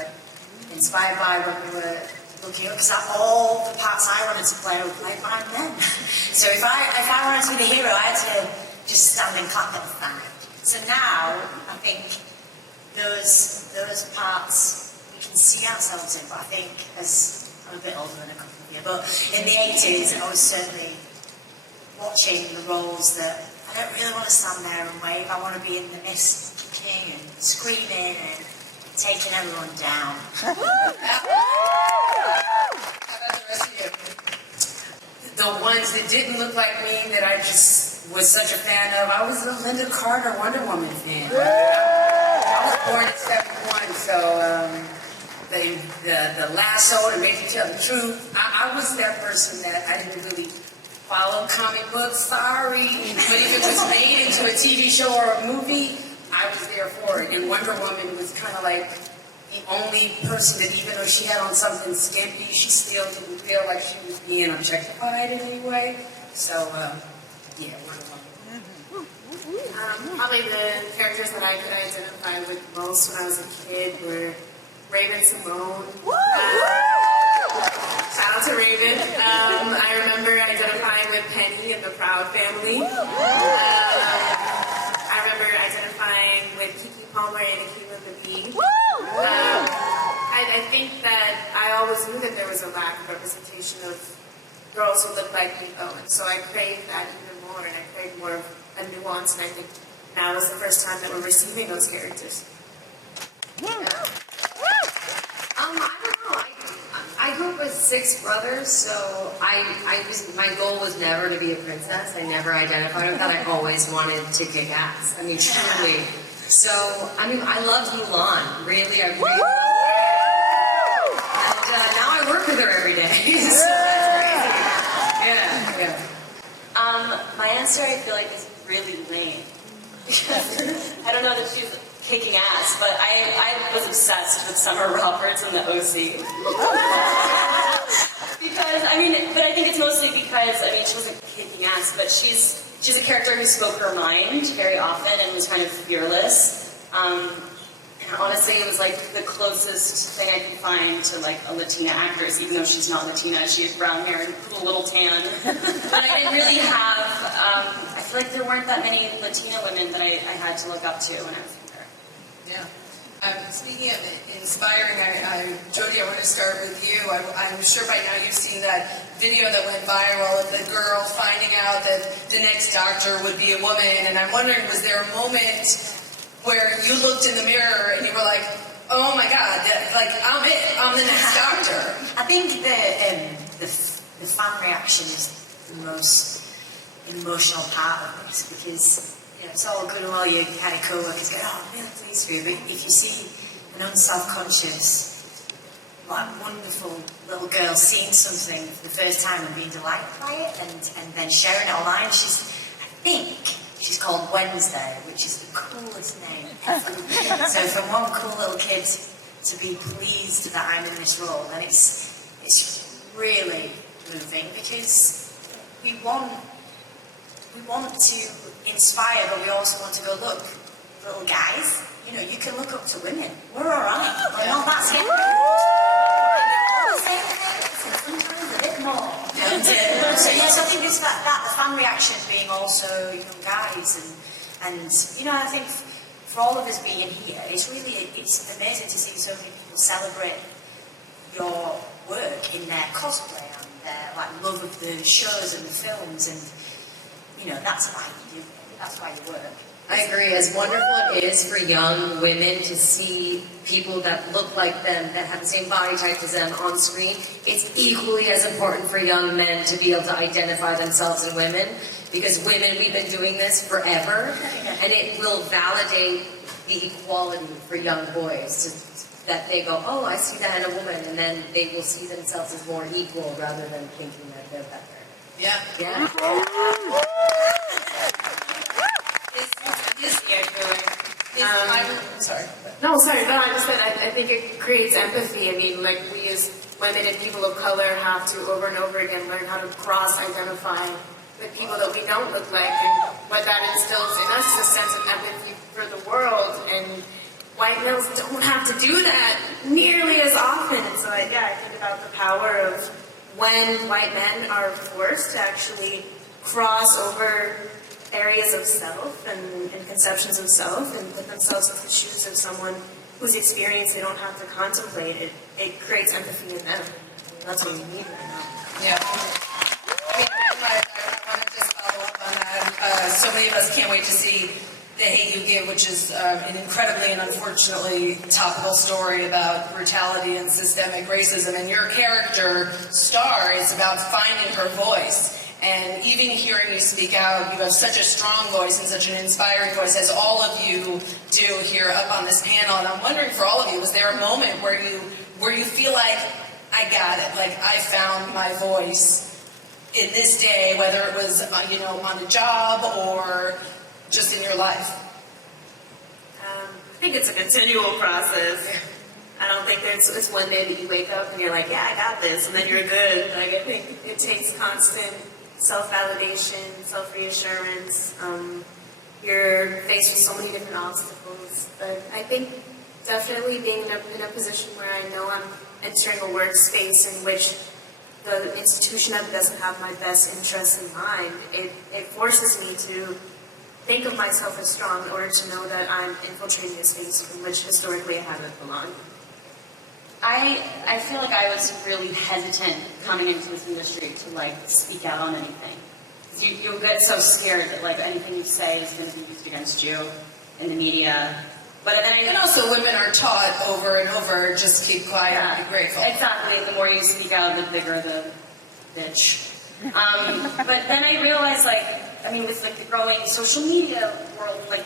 were inspired by when we were looking up, because all the parts I wanted to play were played by men. So if I wanted to be the hero, I had to just stand and clap at the side. So now, I think those parts we can see ourselves in, but I think as I'm a bit older than a couple of you, but in the 80s I was certainly watching the roles that I don't really want to stand there and wave. I want to be in the mist, kicking and screaming and taking everyone down. How about the rest of you? The ones that didn't look like me, that I just was such a fan of, I was a Linda Carter Wonder Woman fan. I was born in '71, so the lasso to make you tell the truth. I was that person that I didn't really follow comic books, sorry. But if it was made into a TV show or a movie, I was there for it. And Wonder Woman was kind of like the only person that, even though she had on something skimpy, she still didn't feel like she was being objectified in any way. So, yeah, Wonder Woman. Probably the characters that I could identify with most when I was a kid were Raven Simone. Shout out to Raven. I remember identifying with Penny and the Proud Family. I remember identifying with Kiki Palmer and Akima the Bee. I think that I always knew that there was a lack of representation of girls who looked like me, though, and so I craved that even more, and I craved more of a nuance, and I think now is the first time that we're receiving those characters. Yeah. I don't know. I grew up with 6 brothers, so my goal was never to be a princess. I never identified with that. I always wanted to kick ass. I mean, truly. So, I mean, I loved Mulan. Really, I really loved her. And now I work with her every day. So that's crazy. Yeah. My answer, I feel like, is really lame. I don't know that she's kicking ass, but I was obsessed with Summer Roberts in the OC. Because, but I think it's mostly because, she wasn't kicking ass, but she's a character who spoke her mind very often and was kind of fearless. And honestly, it was like the closest thing I could find to like a Latina actress, even though she's not Latina. She has brown hair and a little tan. But I didn't really have, I feel like there weren't that many Latina women that I had to look up to when I was younger. Yeah. Speaking of inspiring, Jodie, I want to start with you. I'm sure by now you've seen that video that went viral of the girl finding out that the next doctor would be a woman, and I'm wondering, was there a moment where you looked in the mirror and you were like, oh my God, I'm it, I'm the next doctor? I think the fan reaction is the most emotional part of this, because it's all good and well your kind of co-workers go, oh, I'm really pleased for you, but if you see an unself-conscious, wonderful little girl seeing something for the first time and being delighted by it, and then sharing it online, I think she's called Wednesday, which is the coolest name ever. So from one cool little kid to be pleased that I'm in this role, and it's really moving, because we want to inspire, but we also want to go, look, little guys, you can look up to women. We're all right. We're not that scared. Sometimes a bit more. So yes, I think it's that the fan reaction being also young guys, and I think for all of us being here, it's amazing to see so many people celebrate your work in their cosplay and their love of the shows and the films, and that's why you do it. That's why you work. I agree. As wonderful it is for young women to see people that look like them, that have the same body type as them on screen, it's equally as important for young men to be able to identify themselves in women, because women, we've been doing this forever, and it will validate the equality for young boys, that they go, oh, I see that in a woman, and then they will see themselves as more equal rather than thinking that they're better. Yeah. Sorry. No, I just said I think it creates empathy. We as women and people of color have to over and over again learn how to cross-identify with people that we don't look like, and what that instills in us is a sense of empathy for the world, and white males don't have to do that nearly about the power of when white men are forced to actually cross over areas of self and conceptions of self and put themselves in the shoes of someone whose experience they don't have to contemplate. It creates empathy in them. That's what we need right now. Yeah. I want to just follow up on that. So many of us can't wait to see The Hate U Give, which is an incredibly and unfortunately topical story about brutality and systemic racism. And your character, Star, is about finding her voice. And even hearing you speak out, you have such a strong voice and such an inspiring voice, as all of you do here up on this panel. And I'm wondering for all of you, was there a moment where you feel like, I got it, like I found my voice in this day, whether it was on the job or just in your life? I think it's a continual process. I don't think it's one day that you wake up and you're like, yeah, I got this, and then you're good. Like, I think it takes constant self-validation, self-reassurance. You're faced with so many different obstacles. But I think definitely being in a position where I know I'm entering a workspace in which the institution of it doesn't have my best interests in mind, it forces me to think of myself as strong in order to know that I'm infiltrating a space from which historically I haven't belonged. I feel like I was really hesitant coming into this industry to like speak out on anything. You get so scared that like anything you say is going to be used against you in the media. But then And also women are taught over and over, just keep quiet and be grateful. Exactly. The more you speak out, the bigger the bitch. But then I realized, like, I mean, with like the growing social media world, like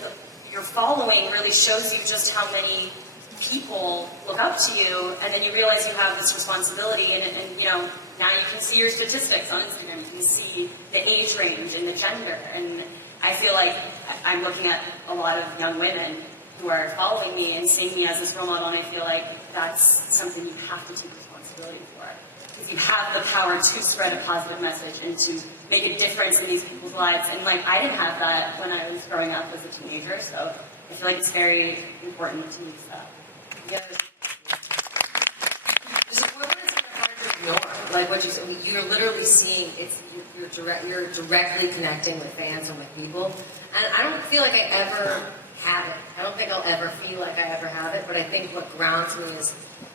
your following really shows you just how many people look up to you, and then you realize you have this responsibility, and now you can see your statistics on Instagram, you can see the age range and the gender, and I feel like I'm looking at a lot of young women who are following me and seeing me as this role model, and I feel like that's something you have to take responsibility for. Because you have the power to spread a positive message and to make a difference in these people's lives. And like, I didn't have that when I was growing up as a teenager, so I feel like it's very important to use that. There's a word that's kind of hard to ignore. Like what you said, you're literally seeing you're directly connecting with fans and with people. And I don't feel like I ever have it. I don't think I'll ever feel like I ever have it, but I think what grounds me is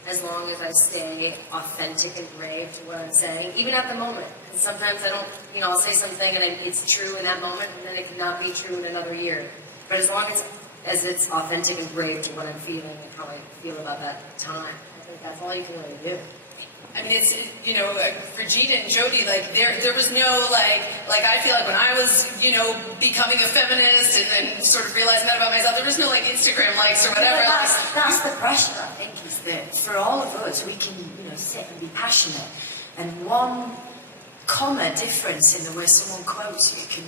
as long as I stay authentic and brave to what I'm saying, even at the moment. Because sometimes I don't, I'll say something and it's true in that moment, and then it could not be true in another year. But as long as it's authentic and brave to what I'm feeling and how I feel about that time, I think that's all you can really do. I mean, it's, for Gita and Jody, like, there was no, like I feel like when I was, becoming a feminist and sort of realizing that about myself, there was no, like, Instagram likes or whatever. That's the pressure, I think, is that for all of us, we can, sit and be passionate, and one comma difference in the way someone quotes you can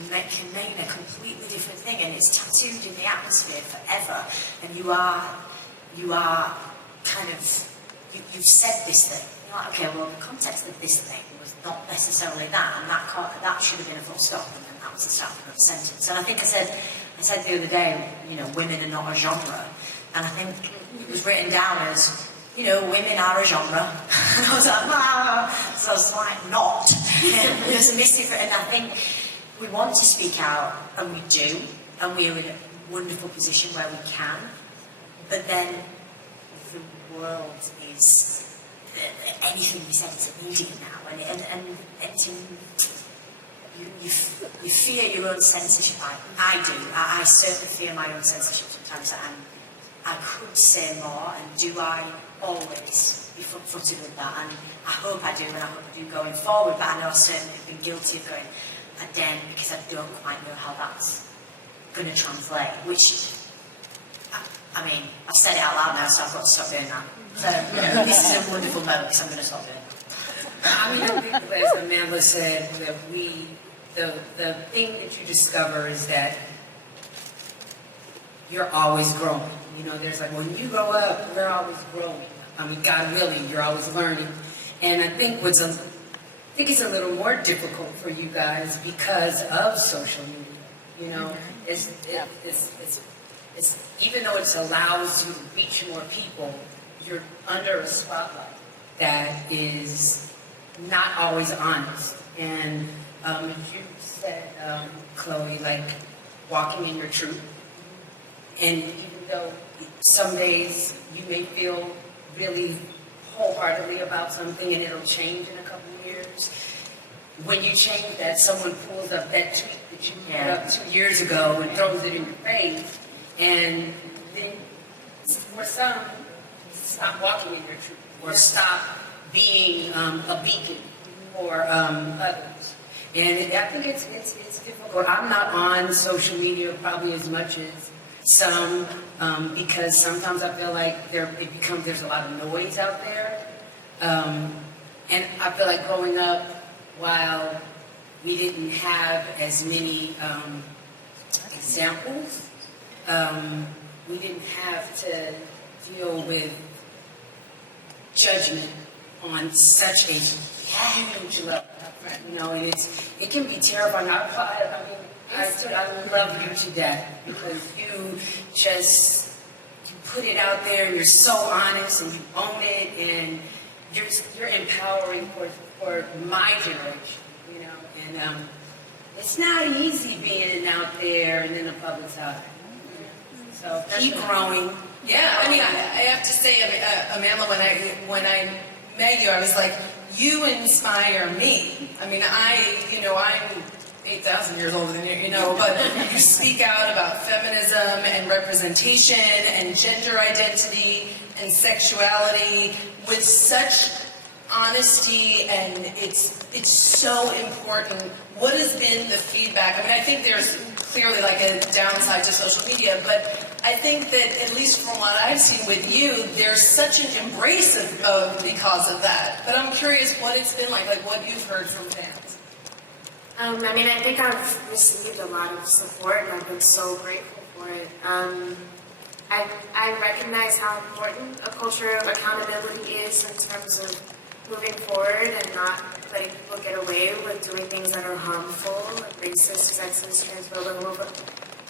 mean a completely different thing, and it's tattooed in the atmosphere forever, and you are kind of, you've said this thing. Like, okay, well, the context of this thing was not necessarily that, and that should have been a full stop, and then that was the start of the sentence. And I think I said the other day, women are not a genre, and I think it was written down as, women are a genre. And I was like, so I was like, not. There's a mystery, and I think we want to speak out, and we do, and we're in a wonderful position where we can, but then the world is... anything we say is immediate now, and you fear your own censorship. I do. I certainly fear my own censorship sometimes. I could say more, and do I always be front-footed with that? And I hope I do, and I hope I do going forward. But I know I certainly have been guilty of going again because I don't quite know how that's going to translate. Which, I mean, I've said it out loud now, so I've got to stop doing that. So, this is a wonderful moment because I'm going to stop doing it. I mean, I think, as Amanda said, that the thing that you discover is that you're always growing. There's like, when you grow up, we're always growing. I mean, God willing, you're always learning. And I think it's a little more difficult for you guys because of social media. It's even though it allows you to reach more people, you're under a spotlight. that is not always honest. And you said, Chloe, like walking in your truth. And even though some days you may feel really wholeheartedly about something and it'll change in a couple of years, when you change that, someone pulls up that tweet that you put up 2 years ago and throws it in your face, and then for some, stop walking in your truth, or stop being a beacon for others. And I think it's difficult. I'm not on social media probably as much as some, because sometimes I feel like there's a lot of noise out there. And I feel like growing up, while we didn't have as many examples, we didn't have to deal with judgment on such a huge level, you know, and it can be terrifying. I love you to death because you put it out there and you're so honest and you own it, and you're empowering for my generation, you know, and it's not easy being out there and in the public's eye. So keep growing. Yeah, I mean, I have to say, Amanda, when I met you, I was like, you inspire me. I mean, I'm 8,000 years older than you, but you speak out about feminism and representation and gender identity and sexuality with such honesty, and it's so important. What has been the feedback? I mean, I think there's clearly like a downside to social media, but I think that at least from what I've seen with you, there's such an embrace of because of that. But I'm curious what it's been like what you've heard from fans. I mean, I think I've received a lot of support, and I've been so grateful for it. I recognize how important a culture of accountability is in terms of moving forward and not letting people get away with doing things that are harmful, like racist, sexist, transphobic,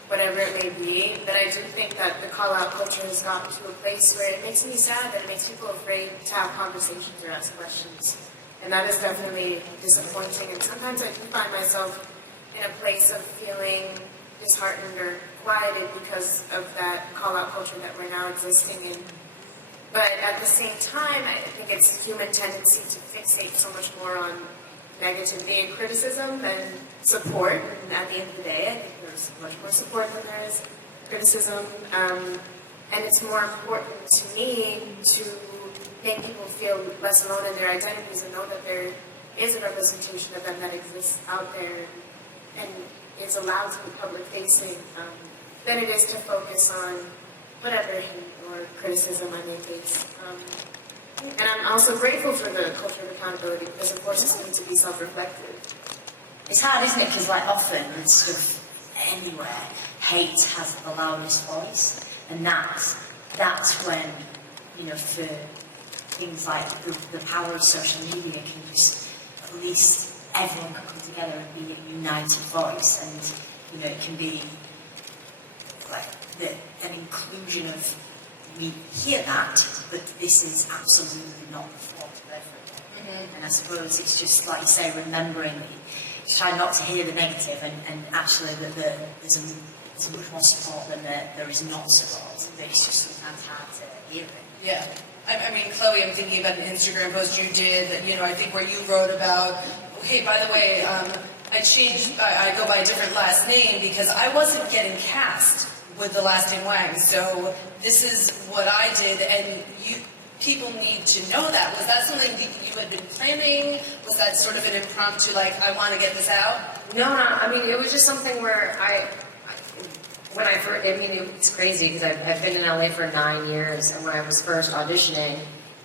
whatever it may be. But I do think that the call-out culture has gotten to a place where it makes me sad, that it makes people afraid to have conversations or ask questions. And that is definitely disappointing. And sometimes I do find myself in a place of feeling disheartened or quieted because of that call-out culture that we're now existing in. But at the same time, I think it's a human tendency to fixate so much more on negativity and criticism than support. And at the end of the day, I think there's much more support than there is criticism. And it's more important to me to make people feel less alone in their identities and know that there is a representation of them that exists out there and is allowed to be public-facing, than it is to focus on whatever hate or criticism I may face. And I'm also grateful for the culture of accountability because, of course, it's going to be self-reflective. It's hard, isn't it? Because often it's sort of anywhere, hate has the loudest voice, and that's when, for things like the power of social media can just, at least everyone can come together and be a united voice, and it can be like an inclusion of, we hear that, but this is absolutely not the fault of everyone. And I suppose it's just, like you say, remembering to try not to hear the negative, and actually that there's a much more support than there is not support, but it's just sometimes hard to hear it. Yeah. I mean, Chloe, I'm thinking about an Instagram post you did, I think where you wrote about, hey, by the way, I go by a different last name because I wasn't getting cast with the last name Wang, so this is what I did, and people need to know that. Was that something that you had been planning? Was that sort of an impromptu, I want to get this out? No, I mean, it was just something where it's crazy because I've been in LA for 9 years, and when I was first auditioning,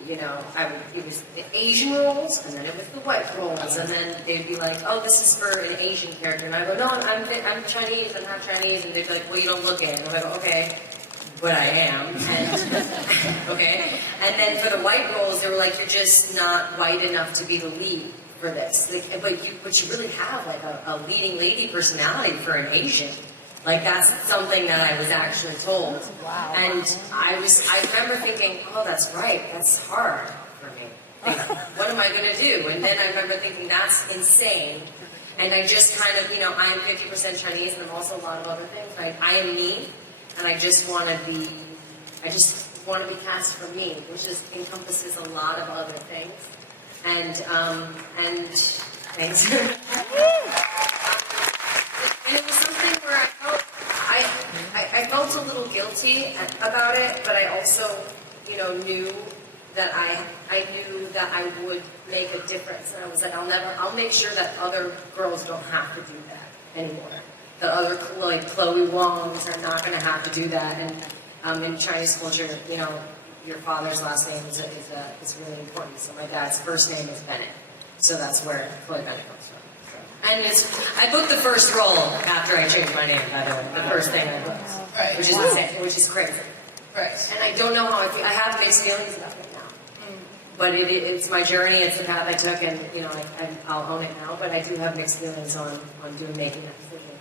it was the Asian roles, and then it was the white roles, and then they'd be like, oh, this is for an Asian character, and I go, no, I'm Chinese, I'm half Chinese, and they'd be like, well, you don't look it, and I go, okay, but I am, and okay, and then for the white roles, they were like, you're just not white enough to be the lead for this, but you really have a leading lady personality for an Asian. That's something that I was actually told. Wow. And I remember thinking, oh, that's right, that's hard for me. Like, what am I going to do? And then I remember thinking, that's insane. And I just kind of, I am 50% Chinese, and I'm also a lot of other things. I am me, and I just want to be cast for me, which encompasses a lot of other things. And thanks. And it was something where I felt a little guilty about it, but I also, knew that I knew that I would make a difference. And I was like, I'll make sure that other girls don't have to do that anymore. The other, like, Chloe Wongs are not going to have to do that. And in Chinese culture, your father's last name is really important. So my dad's first name is Bennett. So that's where Chloe Bennett comes from. So. And I booked the first role after I changed my name, by the way. The first thing I booked. Right. Which is insane, which is crazy. Right. And I don't know how I feel. I have mixed feelings about it now. But it's my journey, it's the path I took, and I'll own it now. But I do have mixed feelings on making that decision.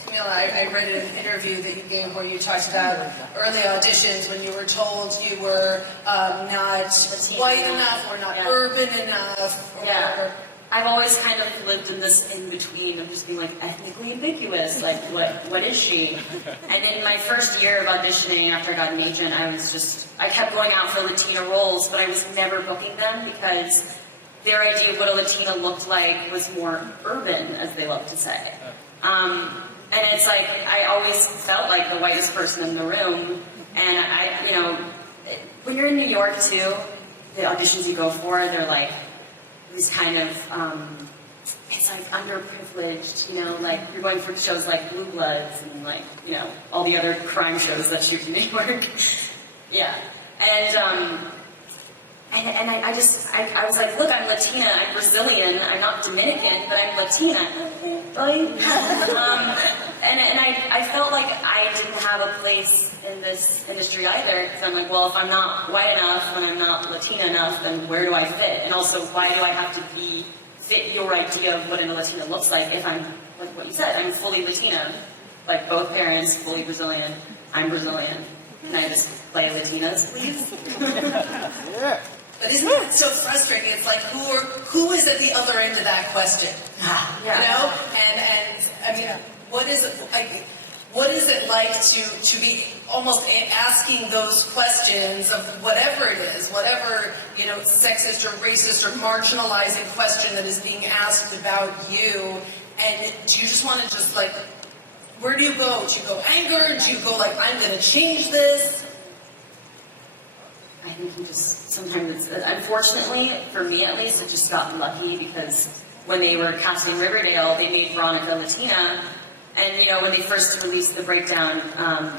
Camila, I read an interview that you gave where you talked about early auditions when you were told you were not white enough or not urban enough or whatever. I've always kind of lived in this in-between of just being like ethnically ambiguous, like what is she? And in my first year of auditioning after I got an agent, I kept going out for Latina roles, but I was never booking them because their idea of what a Latina looked like was more urban, as they love to say. And it's like, I always felt like the whitest person in the room, and when you're in New York too, the auditions you go for, they're like, these kind of, it's like underprivileged, like you're going for shows like Blue Bloods and like, all the other crime shows that shoot in New York. Yeah. And I was like, look, I'm Latina, I'm Brazilian, I'm not Dominican, but I'm Latina. And I felt like I didn't have a place in this industry either, because I'm like, well, if I'm not white enough and I'm not Latina enough, then where do I fit? And also, why do I have to fit your idea of what a Latina looks like if I'm, like what you said, I'm fully Latina, like both parents, fully Brazilian, I'm Brazilian. Can I just play Latinas, please? Yeah. But isn't that so frustrating? It's like, who is at the other end of that question? Yeah. And I mean, what is it like to be almost asking those questions of whatever it is, whatever, sexist or racist or marginalizing question that is being asked about you, and do you just want to just like, where do you go? Do you go anger? Do you go like, I'm going to change this? I think you just, sometimes unfortunately, for me at least, I just got lucky because when they were casting Riverdale, they made Veronica Latina, and when they first released the breakdown,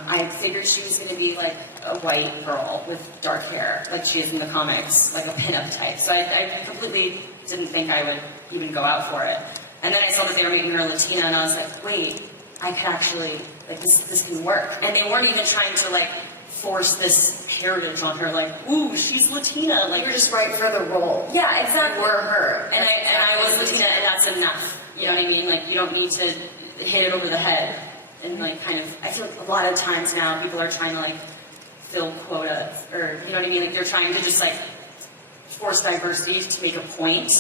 I figured she was going to be like a white girl with dark hair, like she is in the comics, like a pinup type. So I completely didn't think I would even go out for it. And then I saw that they were making her Latina, and I was like, wait, I could actually, like, this can work. And they weren't even trying to, like, force this heritage on her, like, ooh, she's Latina. Like, You're just right for the role. yeah, exactly. You were her. And I was Latina, and that's enough. You know what I mean? Like, you don't need to hit it over the head. And, like, kind of, I feel like a lot of times now people are trying to, like, fill quotas, or, you know what I mean? Like, they're trying to just, like, force diversity to make a point,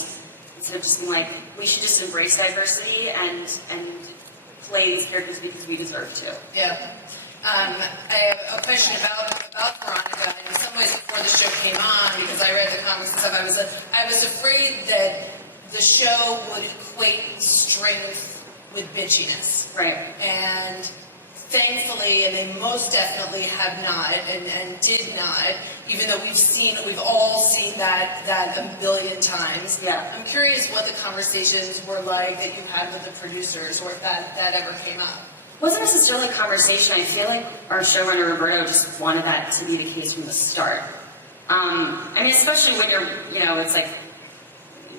instead of just being like, we should just embrace diversity and play these characters because we deserve to. Yeah. I have a question about Veronica. In some ways, before the show came on, because I read the comics and stuff, I was afraid that the show would equate strength with bitchiness. Right. And thankfully, and they most definitely have not, and did not, even though we've all seen that a billion times. Yeah. I'm curious what the conversations were like that you had with the producers, or if that ever came up. Wasn't necessarily a conversation. I feel like our showrunner Roberto just wanted that to be the case from the start. I mean, especially when it's like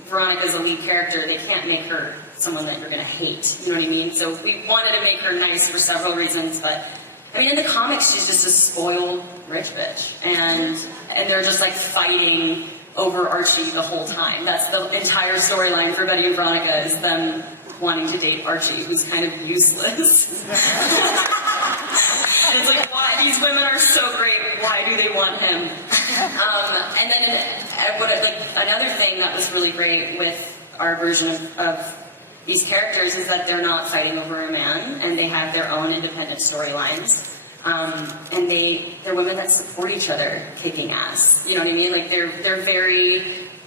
Veronica's a lead character. They can't make her someone that you're going to hate. You know what I mean? So we wanted to make her nice for several reasons, but I mean, in the comics, she's just a spoiled rich bitch, and they're just like fighting over Archie the whole time. That's the entire storyline for Betty and Veronica, is them wanting to date Archie, who's kind of useless. And it's like, why? These women are so great. Why do they want him? And then another thing that was really great with our version of these characters is that they're not fighting over a man, and they have their own independent storylines. And they're women that support each other kicking ass. You know what I mean? Like they're very.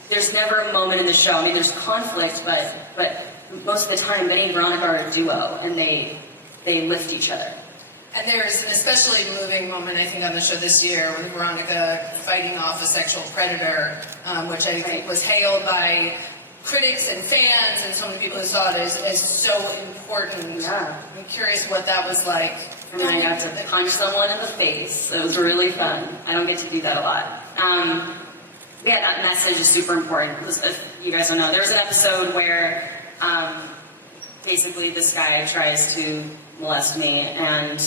There's never a moment in the show. I mean, there's conflict, but most of the time, Benny and Veronica are a duo, and they lift each other. And there's an especially moving moment, I think, on the show this year with Veronica fighting off a sexual predator, which I think was hailed by critics and fans and so many people who saw it as so important. Yeah. I'm curious what that was like. I mean, I got to punch someone in the face. It was really fun. I don't get to do that a lot. Yeah, that message is super important. If you guys don't know, there's an episode where basically this guy tries to molest me and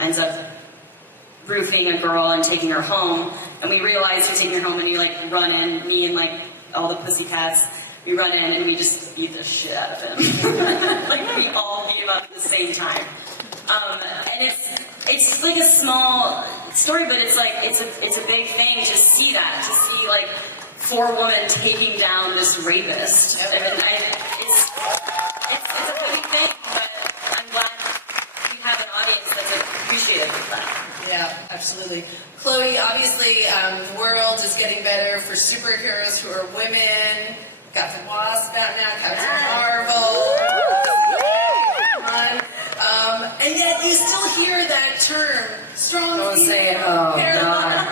ends up roofing a girl and taking her home. And we realize he's taking her home, and you like run in, me and like all the pussycats, we run in and we just beat the shit out of him. Like we all beat him up at the same time. And it's like a small story, but it's like it's a big thing to see that, to see like 4 women taking down this rapist. I mean, it's a big thing, but I'm glad we have an audience that's appreciative of that. Yeah, absolutely. Chloe, obviously, the world is getting better for superheroes who are women. Got the Wasp out now, Captain Marvel. And yet you still hear that term, strong Don't female say it. Oh, hero. God.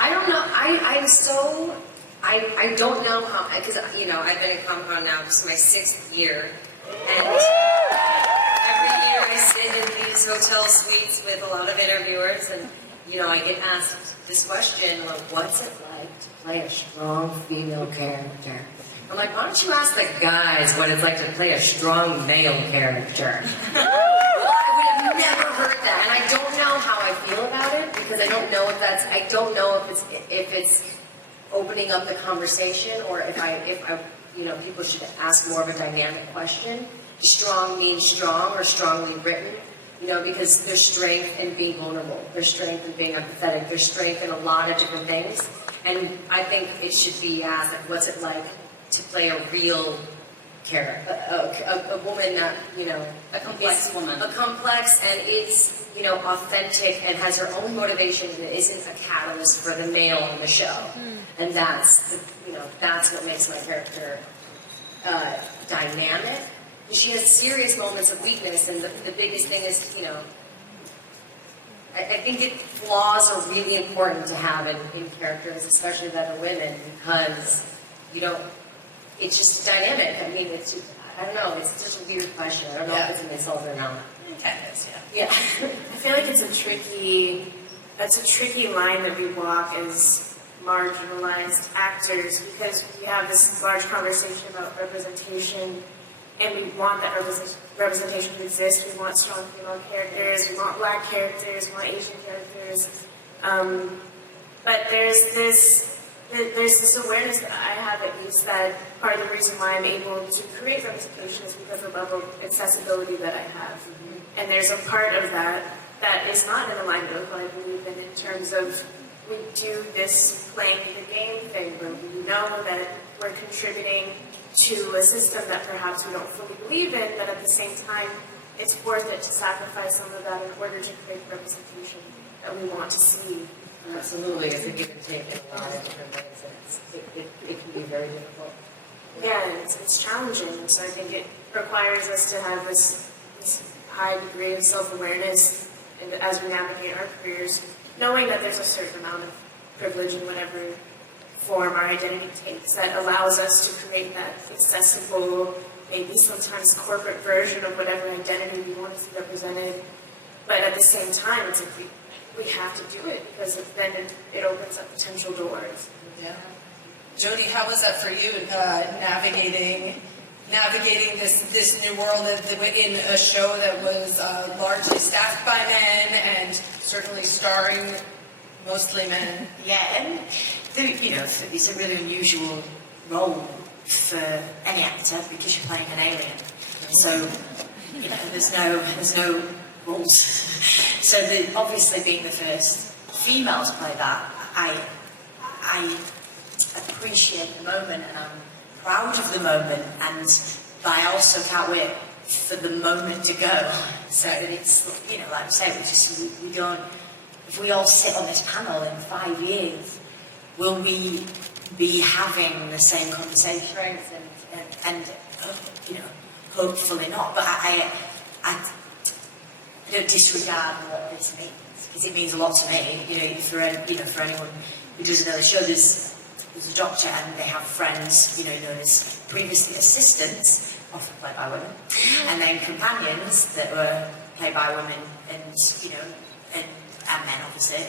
I don't know. I'm so. I don't know how, because you know I've been at Comic-Con now. This is my 6th year, and every year I sit in these hotel suites with a lot of interviewers, and you know I get asked this question, like, "What's it like to play a strong female character?" I'm like, "Why don't you ask the guys what it's like to play a strong male character?" I would have never heard that, and I don't know how I feel about it because I don't know if that's. I don't know if it's opening up the conversation, or if I, you know, people should ask more of a dynamic question. Strong means strong or strongly written, you know, because there's strength in being vulnerable, there's strength in being empathetic, there's strength in a lot of different things, and I think it should be asked, like, what's it like to play a real character, a woman that, you know, A complex woman. a complex and is, you know, authentic and has her own motivation and isn't a catalyst for the male in the show. And that's, you know, that's what makes my character dynamic. She has serious moments of weakness, and the biggest thing is, you know, I think flaws are really important to have in characters, especially that are women, because, you know, it's just dynamic. I mean, it's just, I don't know, it's such a weird question. I don't know if it's an insult or not. Okay, yes, yeah. Yeah, I feel like it's a tricky line that we walk as marginalized actors, because we have this large conversation about representation, and we want that representation to exist. We want strong female characters, we want black characters, we want Asian characters, but there's this awareness that I have, at least, that part of the reason why I'm able to create representation is because of the level of accessibility that I have. And there's a part of that that is not in alignment with what I believe in terms of we do this playing the game thing where we know that we're contributing to a system that perhaps we don't fully believe in, but at the same time, it's worth it to sacrifice some of that in order to create representation that we want to see. Absolutely, it's a give and take in a lot of different ways, and it can be very difficult. Yeah, it's challenging, so I think it requires us to have this high degree of self-awareness as we navigate our careers, knowing that there's a certain amount of privilege in whatever form our identity takes that allows us to create that accessible, maybe sometimes corporate version of whatever identity we want to see represented. But at the same time, it's like we have to do it because then it opens up potential doors. Yeah. Jody, how was that for you, navigating this new world in a show that was largely staffed by men and certainly starring mostly men? Yeah, and you know, it's a really unusual role for any actor because you're playing an alien. So, you know, there's no rules. So obviously being the first female to play that, I appreciate the moment and I'm proud of the moment, but I also can't wait for the moment to go. So that it's, like I say, we don't, if we all sit on this panel in 5 years, will we be having the same conversations and hopefully not. But I don't disregard what this means, because it means a lot to me. For anyone who doesn't know the show, there's a doctor and they have friends, known as previously assistants, often played by women, and then companions that were played by women and men, obviously,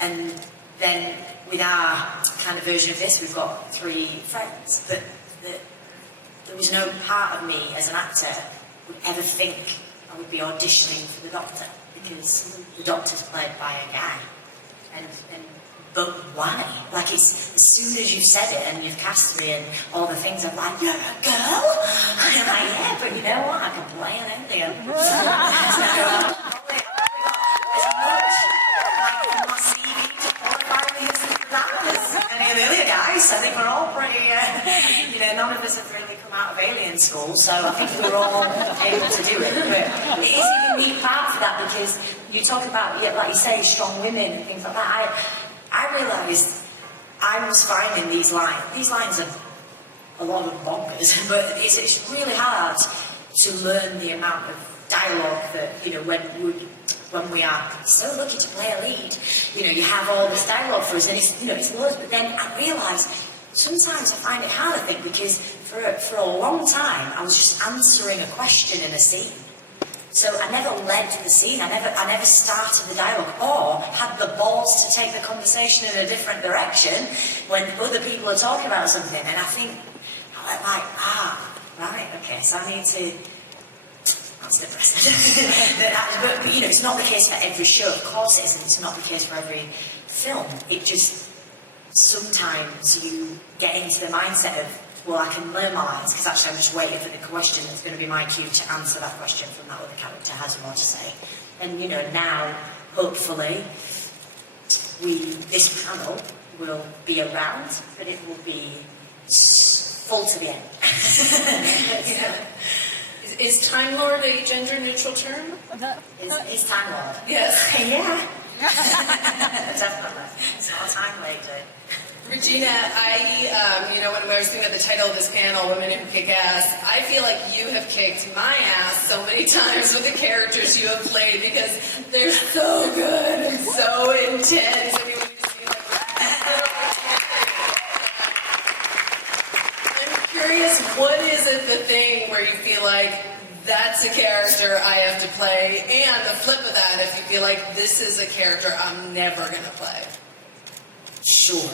and then with our kind of version of this, we've got 3 friends, but there was no part of me as an actor would ever think I would be auditioning for the Doctor, because the Doctor's played by a guy. But why? Like, it's as soon as you've said it and you've cast me and all the things, I'm like, you're a girl? I'm like, yeah, but you know what? I can play an alien. I think we're all pretty, none of us have really come out of alien school, so I think we're all able to do it. But it is a unique part for that, because you talk about, like you say, strong women and things like that. I realised I was finding these lines. These lines are a lot of bonkers, but it's really hard to learn the amount of dialogue that, when we are so lucky to play a lead, you have all this dialogue for us, and it's loads. But then I realised sometimes I find it hard, I think, because for a long time I was just answering a question in a scene. So I never led the scene. I never started the dialogue or had the balls to take the conversation in a different direction when other people are talking about something. And I think I'm like, right, okay, so I need to. That's depressing. but it's not the case for every show. Of course it isn't. It's not the case for every film. It just, sometimes you get into the mindset of, well, I can learn my lines, because actually I'm just waiting for the question that's going to be my cue to answer that question from that other character has more to say. And, now, hopefully, this panel will be around, but it will be full to the end. Is Time Lord a gender-neutral term? Is Time Lord? Yes. Yeah. Definitely. It's not a time lady. Regina, when I was thinking of the title of this panel, Women Who Kick Ass, I feel like you have kicked my ass so many times with the characters you have played, because they're so good and so intense. I mean, when you see I'm curious, what is it, the thing where you feel like that's a character I have to play, and the flip of that, if you feel like this is a character I'm never going to play? Sure.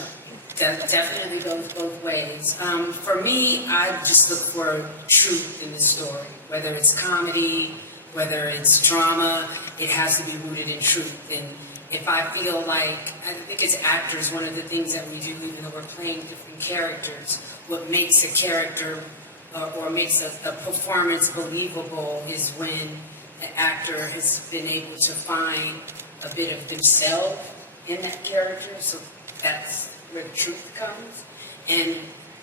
Definitely goes both ways. For me, I just look for truth in the story. Whether it's comedy, whether it's drama, it has to be rooted in truth. And if I feel like, I think as actors, one of the things that we do, even though we're playing different characters, what makes a character or makes a performance believable is when the actor has been able to find a bit of themselves in that character. So that's where the truth comes, and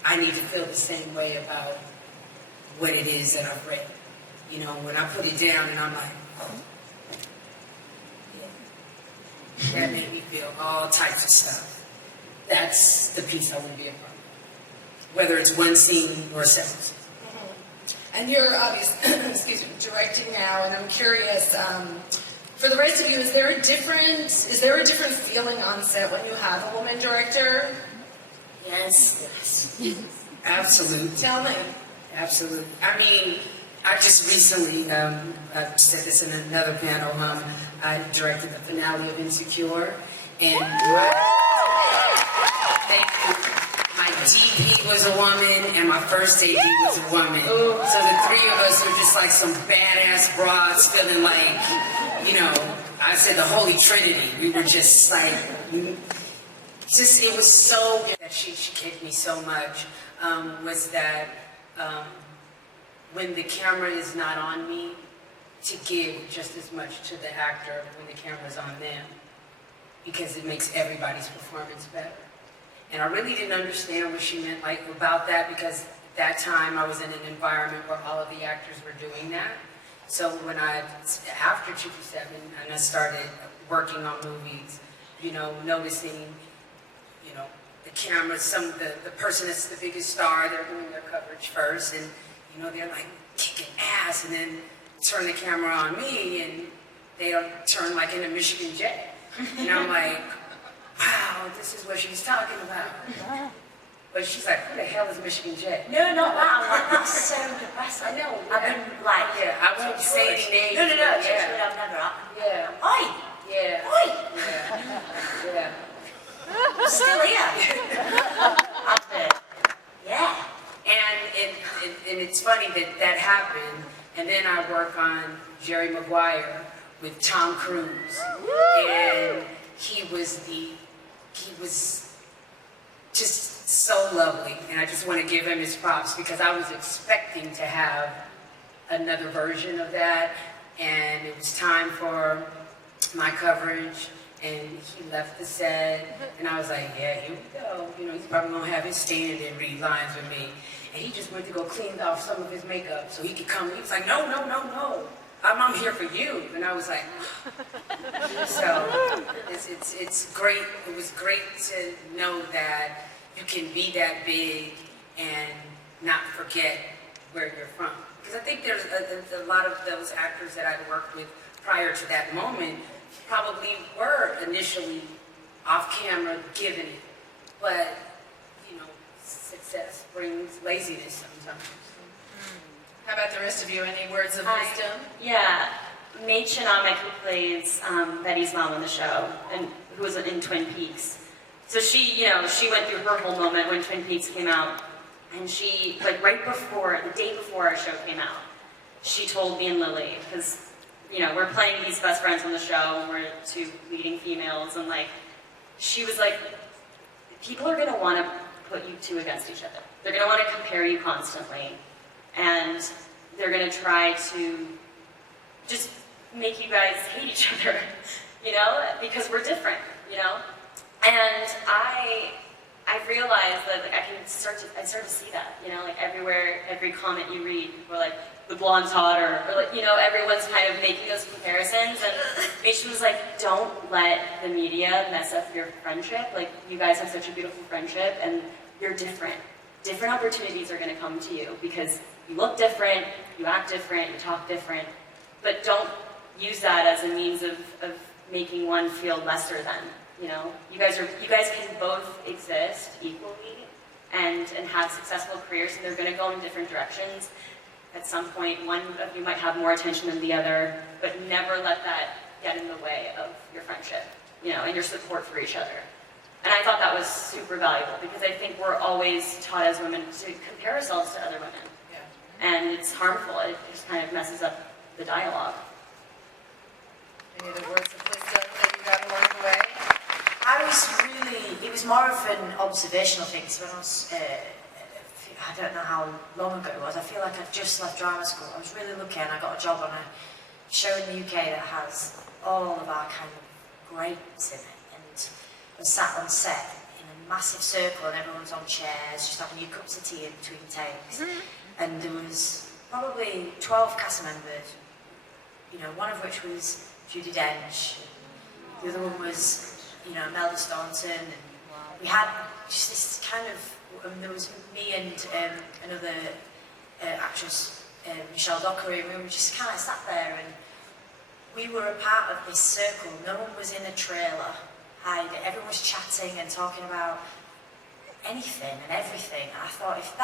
I need to feel the same way about what it is that I've read. When I put it down and I'm like, oh, yeah. That made me feel all types of stuff. That's the piece I want to be a part of, whether it's one scene or several scenes. And you're obviously, directing now, and I'm curious, for the rest of you, is there a different feeling on set when you have a woman director? Yes. Absolutely. Tell me. Absolutely. I mean, I just recently, I said this in another panel, I directed the finale of Insecure, and my DP was a woman, and my first AD was a woman. So the 3 of us were just like some badass broads, feeling like, I said the Holy Trinity. We were just like, it was so good that she kicked me so much, was that when the camera is not on me, to give just as much to the actor when the camera's on them, because it makes everybody's performance better. And I really didn't understand what she meant like about that, because that time I was in an environment where all of the actors were doing that. So when after Triple Seven, and I started working on movies, you know, noticing, you know, the camera, the person that's the biggest star, they're doing their coverage first, and, you know, they're like kicking ass, and then turn the camera on me, and they'll turn like in a Michigan jet. And I'm like, wow, this is what she's talking about. But she's like, who the hell is Michigan Jet? No, not that. I'm like, that's so depressing. I know. I've been like, Yeah, I won't say any names. No, but yeah. yeah. I've never happened. Yeah. Oi! Yeah. Oi! Yeah. Yeah. I'm still here. Yeah. And it's funny that happened. And then I work on Jerry Maguire with Tom Cruise. And he was just so lovely. And I just want to give him his props, because I was expecting to have another version of that. And it was time for my coverage. And he left the set, and I was like, yeah, here we go. You know, he's probably gonna have his stand and read lines with me. And he just went to go clean off some of his makeup so he could come. He was like, no. I'm here for you. And I was like, so it's great. It was great to know that you can be that big and not forget where you're from. Because I think there's a lot of those actors that I'd worked with prior to that moment probably were initially off camera giving it, but you know, success brings laziness sometimes. How about the rest of you? Any words of Hi. wisdom? Yeah, Maid Shinomic, who plays Betty's mom on the show, and who was in Twin Peaks. So she went through her whole moment when Twin Peaks came out, and she, like the day before our show came out, she told me and Lily, because you know, we're playing these best friends on the show, and we're two leading females, and like, she was like, people are gonna wanna put you two against each other. They're gonna wanna compare you constantly, and they're gonna try to just make you guys hate each other, you know, because we're different, you know? And I realized that like, I start to see that, you know, like everywhere, every comment you read, people are like, the blonde's hotter, or like, you know, everyone's kind of making those comparisons, and she was like, don't let the media mess up your friendship. Like, you guys have such a beautiful friendship, and you're different. Different opportunities are gonna come to you, because you look different, you act different, you talk different, but don't use that as a means of making one feel lesser than, you know? You guys can both exist equally and have successful careers, and they're gonna go in different directions. At some point, one of you might have more attention than the other, but never let that get in the way of your friendship, you know, and your support for each other. And I thought that was super valuable, because I think we're always taught as women to compare ourselves to other women. Yeah. And it's harmful. It just kind of messes up the dialogue. Any other words of wisdom that you got along the way? It was more of an observational thing. So when I was, I don't know how long ago it was, I feel like I'd just left drama school. I was really lucky, and I got a job on a show in the UK that has all of our kind of greats in it. And I was sat on set in a massive circle, and everyone's on chairs, just having your cups of tea in between takes. And there was probably 12 cast members, you know, one of which was Judi Dench. The other one was, you know, Imelda Staunton. And we had just this kind of, there was me and another actress, Michelle Dockery, and we were just kind of sat there, and we were a part of this circle. No one was in a trailer hiding. Everyone was chatting and talking about anything and everything. And I thought, if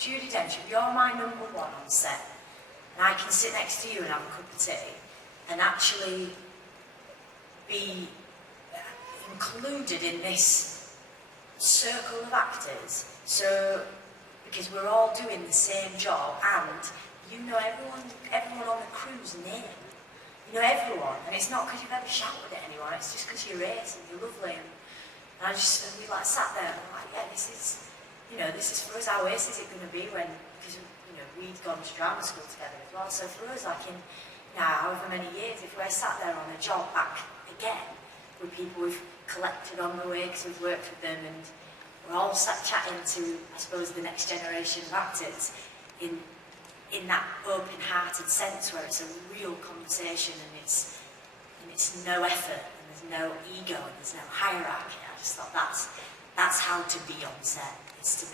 Judi Dench, if you're my number one on set, and I can sit next to you and have a cup of tea, and actually be included in this circle of actors, so because we're all doing the same job, and you know everyone on the crew's name, you know everyone, and it's not because you've ever shouted at anyone, it's just because you're ace and you're lovely, and we like sat there and I'm like, yeah, this is for us. How ace is it going to be when, because you know we'd gone to drama school together as well, so for us, like in however many years, if we're sat there on a job back again with people we've collected on the way because we've worked with them, and we're all sat chatting to, I suppose, the next generation of actors in that open-hearted sense where it's a real conversation and it's no effort and there's no ego and there's no hierarchy. I just thought that's how to be on set. It's to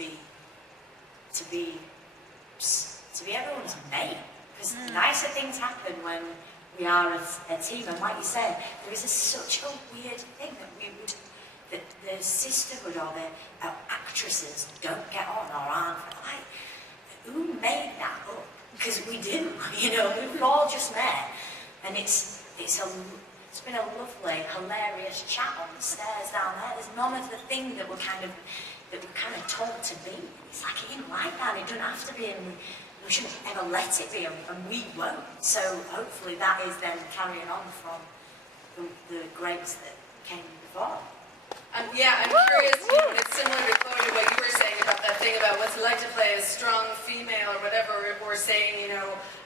be everyone's mate. Because nicer things happen when we are a team. And like you said, there is such a weird thing that the sisterhood or the actresses don't get on or aren't. Like, who made that up? Because we didn't, we've all just met. And it's been a lovely, hilarious chat on the stairs down there. There's none of the thing that we're kind of taught to be. It's like it isn't like that. It doesn't have to be, and we shouldn't ever let it be, and we won't. So hopefully that is then carrying on from the greats that came before. I'm curious, it's similar to Chloe, to what you were saying about that thing about what's it like to play a strong female or whatever, or saying,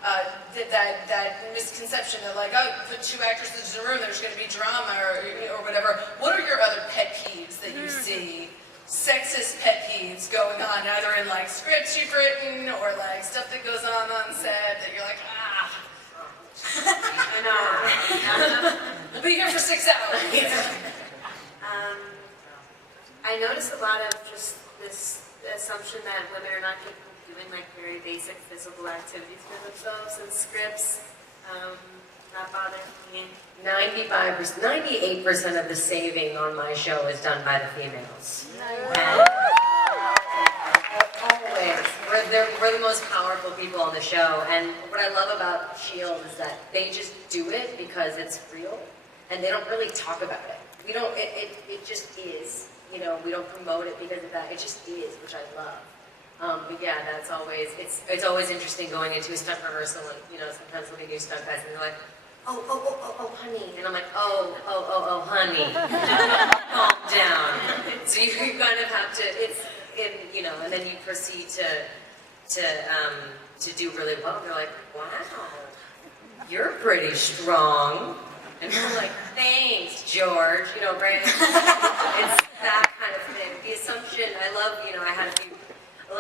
that misconception that like, oh, put two actresses in a room, there's going to be drama or whatever. What are your other pet peeves that you see, sexist pet peeves going on, either in like scripts you've written or like stuff that goes on set that you're like, I know. We'll be here for 6 hours. I noticed a lot of just this assumption that women are not capable of doing like very basic physical activities for themselves in scripts. That bothered me. 98% of the saving on my show is done by the females. Always. We're the most powerful people on the show, and what I love about S.H.I.E.L.D. is that they just do it because it's real, and they don't really talk about it. We don't, it just is. We don't promote it because of that. It just is, which I love. But yeah, that's always, it's always interesting going into a stunt rehearsal and, sometimes there'll be new stunt guys and they're like, oh, honey. And I'm like, oh, honey. Calm down. So you kind of have to, and then you proceed to do really well. They're like, wow, you're pretty strong. And we're like, thanks, George. Right? It's that kind of thing. The assumption, I love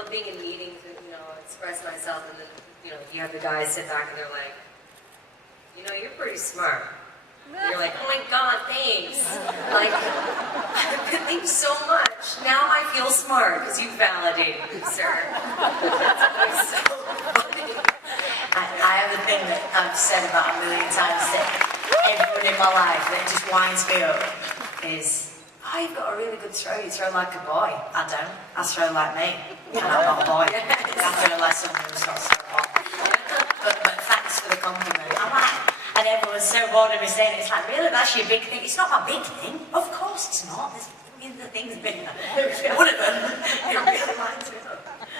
being in meetings and, express myself, and then, you have the guys sit back and they're like, you're pretty smart. And you're like, oh my God, thanks. Like, thanks so much. Now I feel smart because you validated me, sir. That's so funny. I have a thing that I've said about a million times that everyone in my life that just winds me up is, oh, you've got a really good throw. You throw like a boy. I don't. I throw like me. And I'm not a boy. I throw like someone who's not so hot. But thanks for the compliment. I'm like, and everyone's so bored of me saying it. It's like, really, that's your big thing? It's not my big thing. Of course it's not. There's millions of things bigger. One of them. It really winds me up.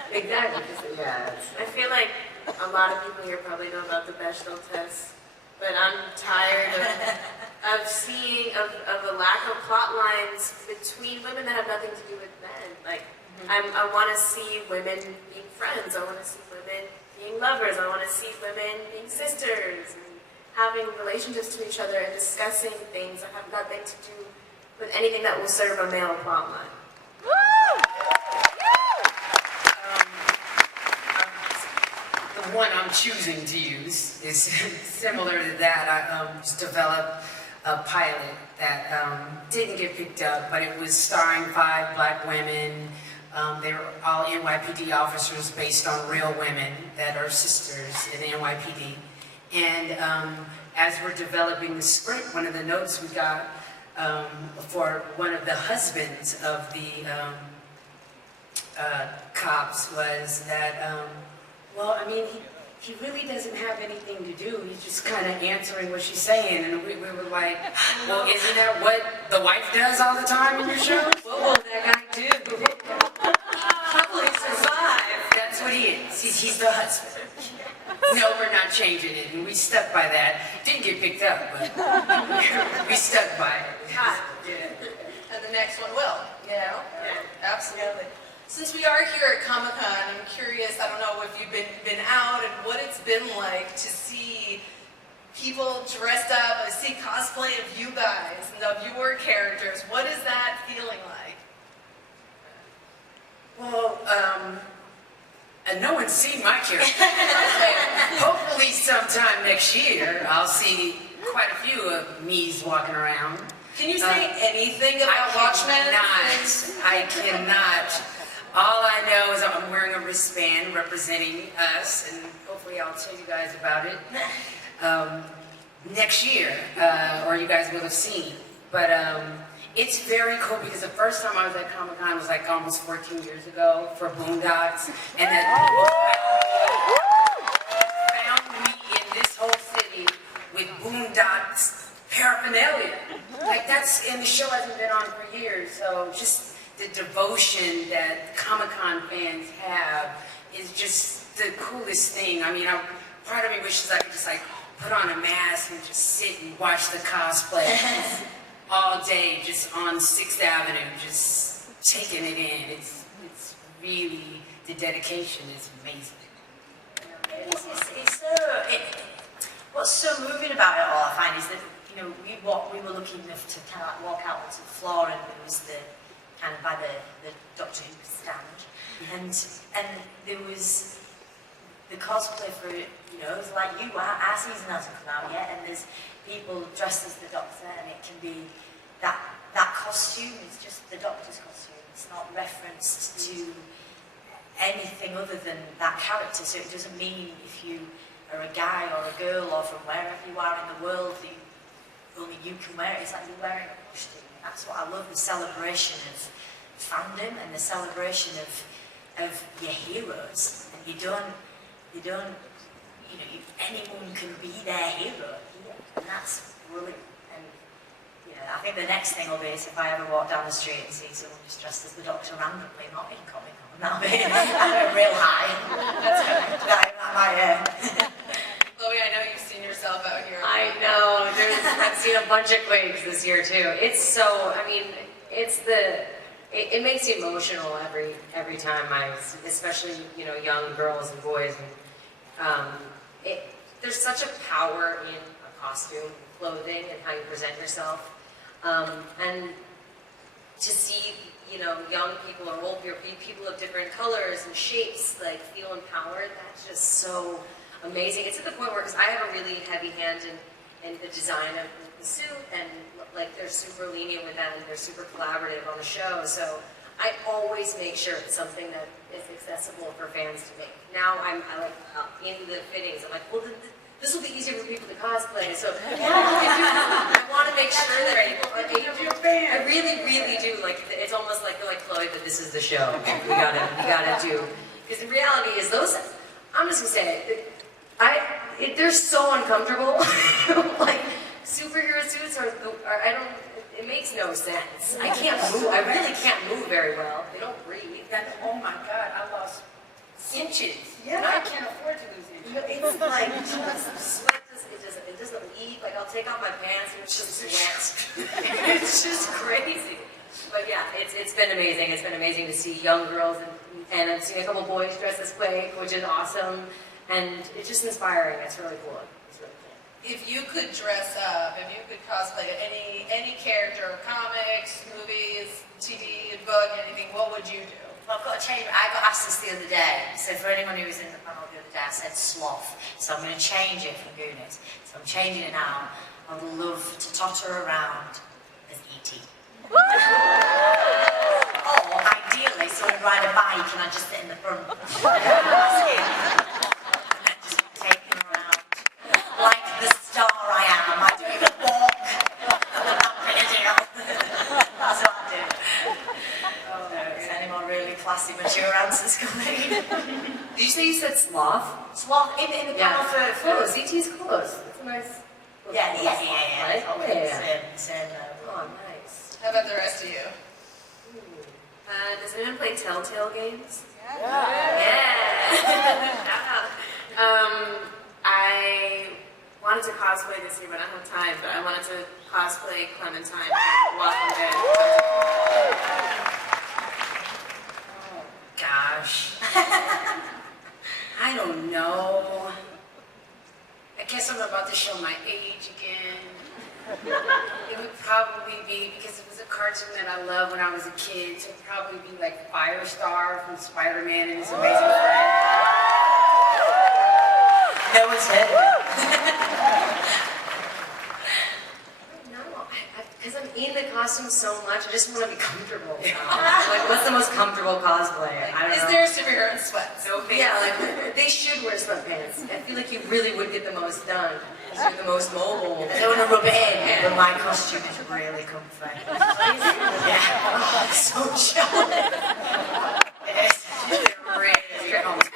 Exactly. Yeah. I feel like a lot of people here probably know about the Bechdel test, but I'm tired of seeing a lack of plot lines between women that have nothing to do with men. Like, I want to see women being friends. I want to see women being lovers. I want to see women being sisters and having relationships to each other and discussing things that have nothing to do with anything that will serve a male plot line. The one I'm choosing to use is similar to that. I just developed a pilot that didn't get picked up, but it was starring 5 black women. They were all NYPD officers based on real women that are sisters in the NYPD. And as we're developing the script, one of the notes we got for one of the husbands of the cops was that, well, I mean, he really doesn't have anything to do. He's just kind of answering what she's saying. And we were like, well, isn't that what the wife does all the time in your show? What will that guy do? Probably survive. That's what he is. He's the husband. No, we're not changing it. And we stuck by that. Didn't get picked up, but we stuck by it. Yeah. And the next one will, Yeah, absolutely. Since we are here at Comic-Con, I'm curious, I don't know if you've been out and what it's been like to see people dressed up, see cosplay of you guys and of your characters. What is that feeling like? no one's seen my character. Hopefully sometime next year, I'll see quite a few of me's walking around. Can you say anything about Watchmen? I cannot. All I know is I'm wearing a wristband representing us, and hopefully I'll tell you guys about it next year, or you guys will have seen. But it's very cool because the first time I was at Comic-Con was like almost 14 years ago for Boondocks, and that found me in this whole city with Boondocks paraphernalia. Like that's, and the show hasn't been on for years, so just the devotion that Comic-Con fans have is just the coolest thing. I mean, part of me wishes I could just like put on a mask and just sit and watch the cosplay all day, just on 6th Avenue, just taking it in. It's really, the dedication is amazing. What's so moving about it all, I find, is that, you know, we were lucky enough to kind of like walk out onto the floor, and there was the kind of by the Doctor Who stand, and there was the cosplay for, you know, it was like you, our season hasn't come out yet, and there's people dressed as the Doctor, and it can be that costume is just the Doctor's costume. It's not referenced to anything other than that character, so it doesn't mean if you are a guy or a girl or from wherever you are in the world that only you can wear it. It's like you're wearing a costume. That's what I love, the celebration of fandom and the celebration of your heroes. And you don't, you know, anyone can be their hero here. And that's brilliant. And, you know, I think the next thing will be is if I ever walk down the street and see someone just dressed as the Doctor randomly, not in Comic-Con, that'll be a real high. Chloe, I know you've seen yourself out here. I know. I've seen a bunch of Quakes this year too. It's so. I mean, it makes you emotional every time especially young girls and boys, and there's such a power in a costume, clothing, and how you present yourself, and to see young people or old people of different colors and shapes like feel empowered. That's just so amazing. It's at the point where, because I have a really heavy hand in the design of the suit, and like they're super lenient with that, and they're super collaborative on the show. So I always make sure it's something that is accessible for fans to make. Now I like in the fittings, I'm like, well, this will be easier for people to cosplay. So I want to make sure that I really, really do. Like it's almost like you're like, Chloe, but this is the show. We gotta do. Because the reality is those. I'm just gonna say it. They're so uncomfortable. Like superhero suits are I don't. It makes no sense. I can't move. I really can't move very well. They don't breathe. Oh my God, I lost inches. Yeah. And I can't afford to lose inches. It's like sweat. It doesn't leave. Like I'll take off my pants and it's just sweat. It's just crazy. But yeah, it's been amazing. It's been amazing to see young girls and I've seen a couple boys dressed as Quake, which is awesome. And it's just inspiring. It's really cool. It's really cool. If you could dress up, if you could cosplay any character, comics, movies, TV, book, anything, what would you do? Well, I've got to change. I got asked this the other day. So for anyone who was in the panel the other day, I said sloth. So I'm going to change it for Goonies. So I'm changing it now. I would love to totter around as E.T. Or ideally, so I ride a bike and I just sit in the front. Like the star I am. I don't even walk. That's what I do. Oh no, is any more really classy, mature answers coming? Did you say you said sloth? Sloth in the panel for close. ET's close. That's a nice. Yeah. Right? Same, Oh, nice. How about the rest of you? Does anyone play Telltale games? Yeah. I wanted to cosplay this year, but I don't have time. But I wanted to cosplay Clementine from Walking Dead. Oh gosh. I don't know. I guess I'm about to show my age again. It would probably be, because it was a cartoon that I loved when I was a kid, so it would probably be like Firestar from Spider-Man and His Amazing Friends. No one's heard of it. No, because I'm in the costume so much, I just want to be comfortable. Like, what's the most comfortable cosplay? I don't Is know. there a superhero in sweats? Yeah, like, they should wear sweatpants. I feel like you really would get the most done. Because you're the most mobile. I don't want to rub it in, but my costume is really comfy. Yeah. So chill. It is. Really comfy.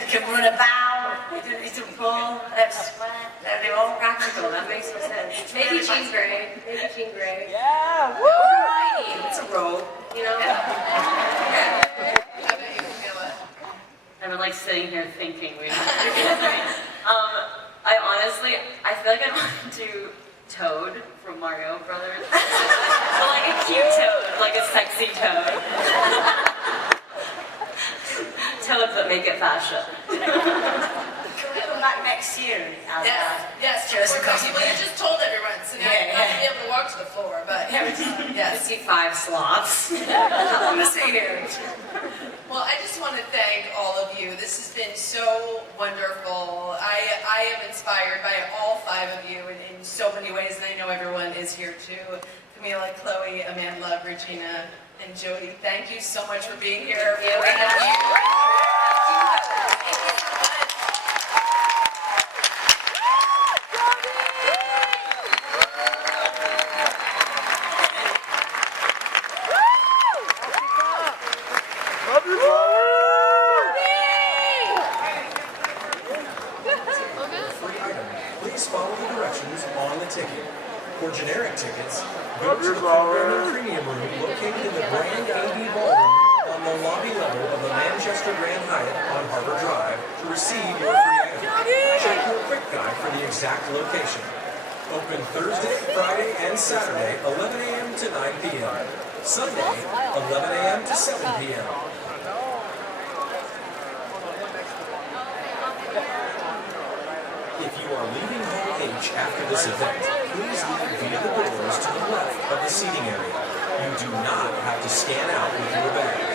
You can run about, you don't need to pull, that's sweat. They're all practical. That makes no sense. Maybe Jean Grey. Maybe Jean Grey. Yeah, woo! Right. It's a robe, you know? How about you, Camilla? I've been like sitting here thinking. I honestly, I feel like I want to do Toad from Mario Brothers. But like a cute Toad, like a sexy Toad. Toads that make it fashion. Can we come back next year? Yes, Just well, you just told everyone, so now you're not gonna be able to walk to the floor, but I yes. see 5 sloths on the scenery. Well, I just want to thank all of you. This has been so wonderful. I am inspired by all 5 of you in so many ways, and I know everyone is here too. Camila, Chloe, Amanda, Regina, and Jody, thank you so much for being here. Free item. Please follow the directions on the ticket. For generic tickets, go to the programming premium room located in the Grand AD Ballroom on the lobby level of the Manchester Grand Hyatt on Harbor Drive to receive your free item. Check your quick guide for the exact location. Open Thursday, Friday, and Saturday, 11 a.m. to 9 p.m. Sunday, 11 a.m. to 7 p.m. If you are leaving Hall H after this event, please leave via the doors to the left of the seating area. You do not have to scan out with your bag.